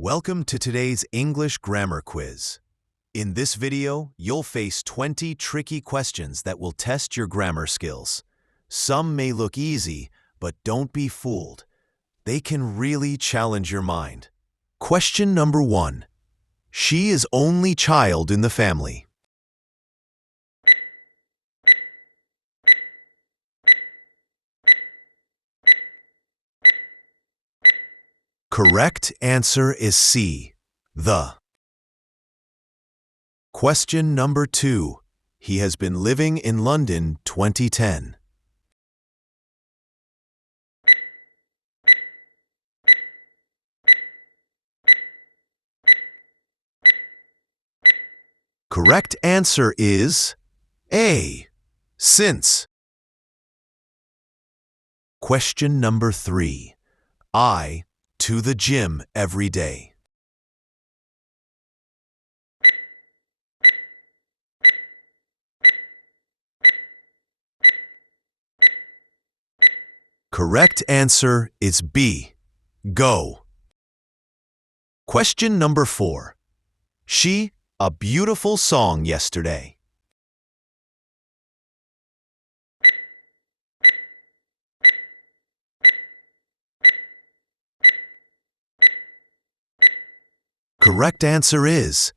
Welcome to today's English grammar quiz. In this video, you'll face 20 tricky questions that will test your grammar skills. Some may look easy, but don't be fooled. They can really challenge your mind. Question number 1. She is only child in the family. Correct answer is C, the. Question number 2. He has been living in London 2010. Correct answer is A, since. Question number 3. I to the gym every day. Correct answer is B, go. Question number 4. She, a beautiful song yesterday. Correct answer is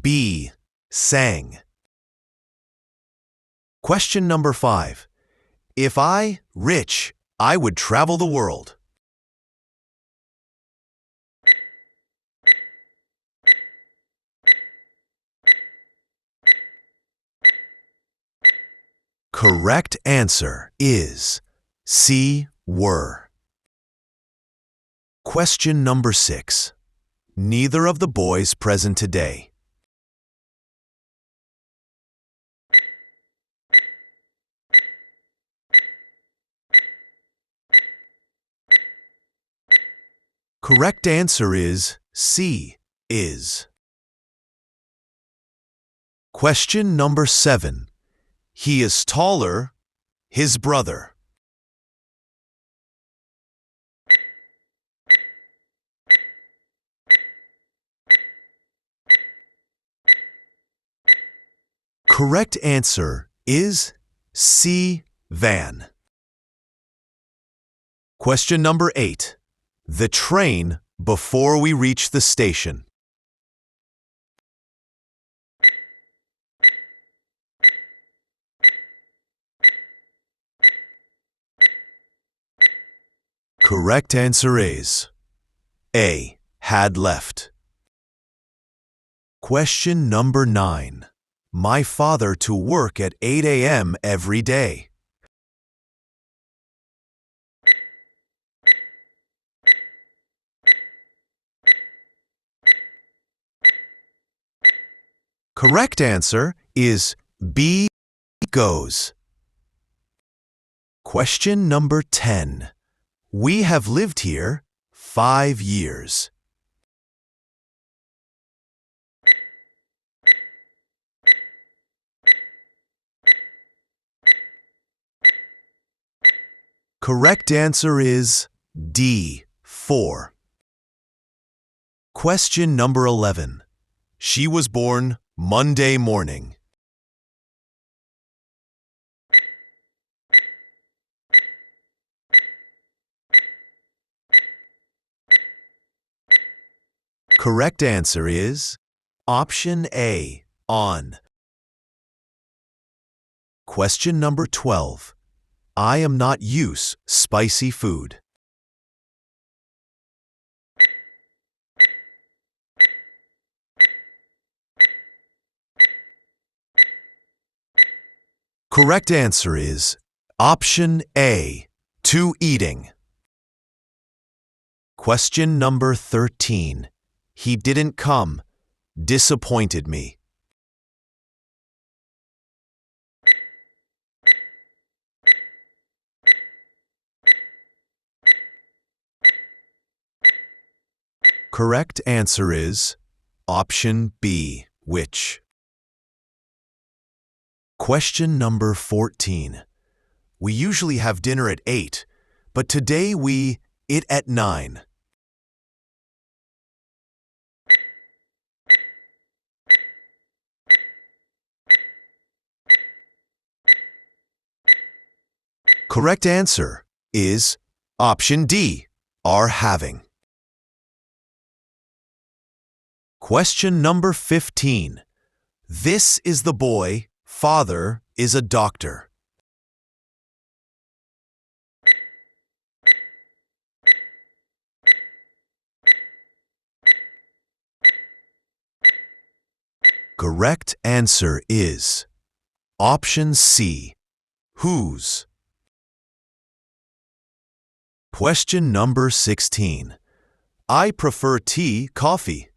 B, sang. Question number 5. If I rich, I would travel the world. Correct answer is C, were. Question number 6. Neither of the boys present today. Correct answer is C, is. Question number 7. He is taller, his brother. Correct answer is C, van. Question number 8. The train before we reach the station. Correct answer is A, had left. Question number 9. My father to work at 8 a.m. every day. Correct answer is B, goes. Question number 10. We have lived here 5 years. Correct answer is D, 4. Question number 11. She was born Monday morning. Correct answer is option A, on. Question number 12. I am not use spicy food. Correct answer is option A, to eating. Question number 13. He didn't come, disappointed me. Correct answer is option B, which. Question number 14. We usually have dinner at 8, but today we eat at 9. Correct answer is option D, are having. Question number 15. This is the boy, father is a doctor. Correct answer is option C, whose. Question number 16. I prefer tea, coffee.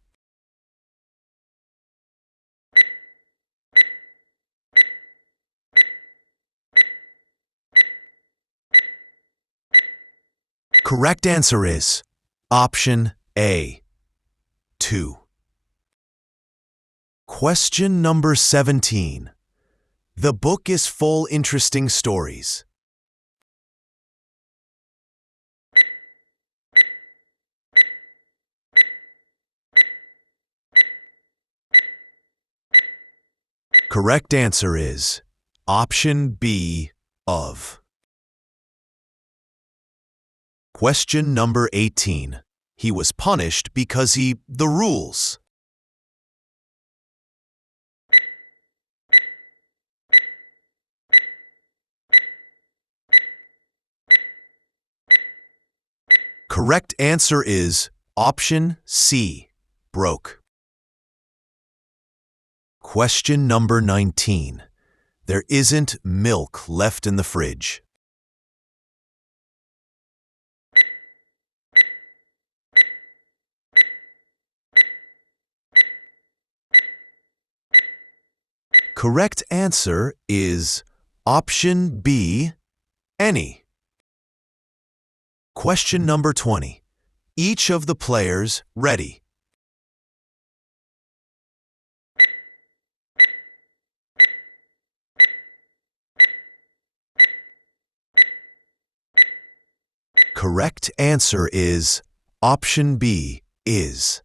Correct answer is option A, 2. Question number 17. The book is full interesting stories. Correct answer is option B, of. Question number 18. He was punished because the rules. Correct answer is option C, broke. Question number 19. There isn't milk left in the fridge. Correct answer is option B, any. Question number 20. Each of the players ready. Correct answer is option B, is.